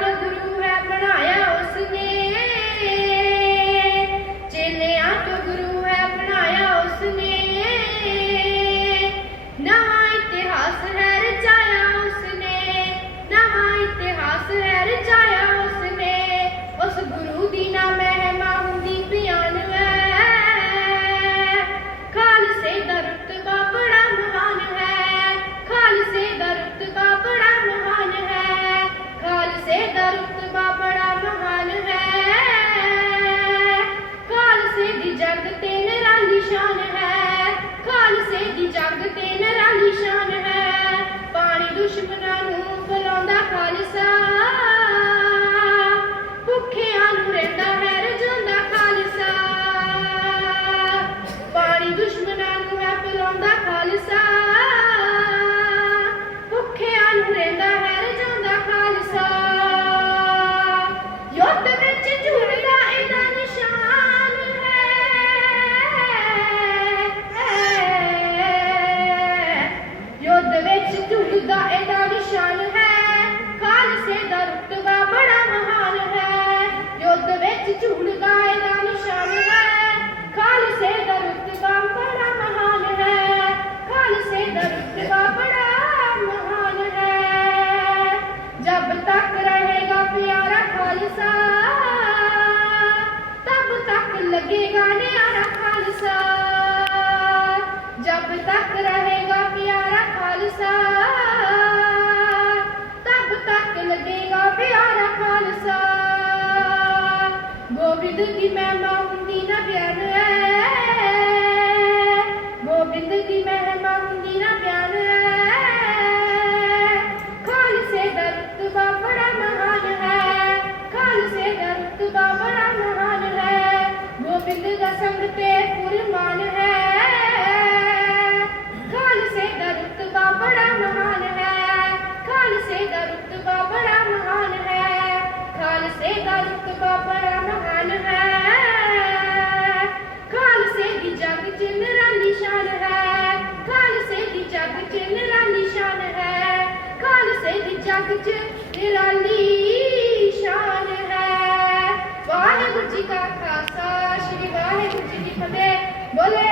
ਰੱਬ ਗੁਰੂ ਹੈ ਬਣਾਇਆ। didn't do it. ਲੱਗੇਗਾ ਨਿਆਰਾ ਖਾਲਸਾ। ਜਬ ਤੱਕ ਰਹੇਗਾ ਪਿਆਰਾ ਖਾਲਸਾ, ਤਬ ਤੱਕ ਲੱਗੇਗਾ ਪਿਆਰਾ ਖਾਲਸਾ। ਗੋਬਿੰਦ ਦੀ ਮਹਿਮਾ ਹੁੰਦੀ ਨਾ ਬਿਆਨ ਨਿਰਾਲੀ ਸ਼ਾਨ ਹੈ। ਵਾਹਿਗੁਰੂ ਜੀ ਕਾ ਖਾਲਸਾ ਸ੍ਰੀ ਵਾਹਿਗੁਰੂ ਜੀ ਕੀ ਫਤਿਹ। ਬੋਲੇ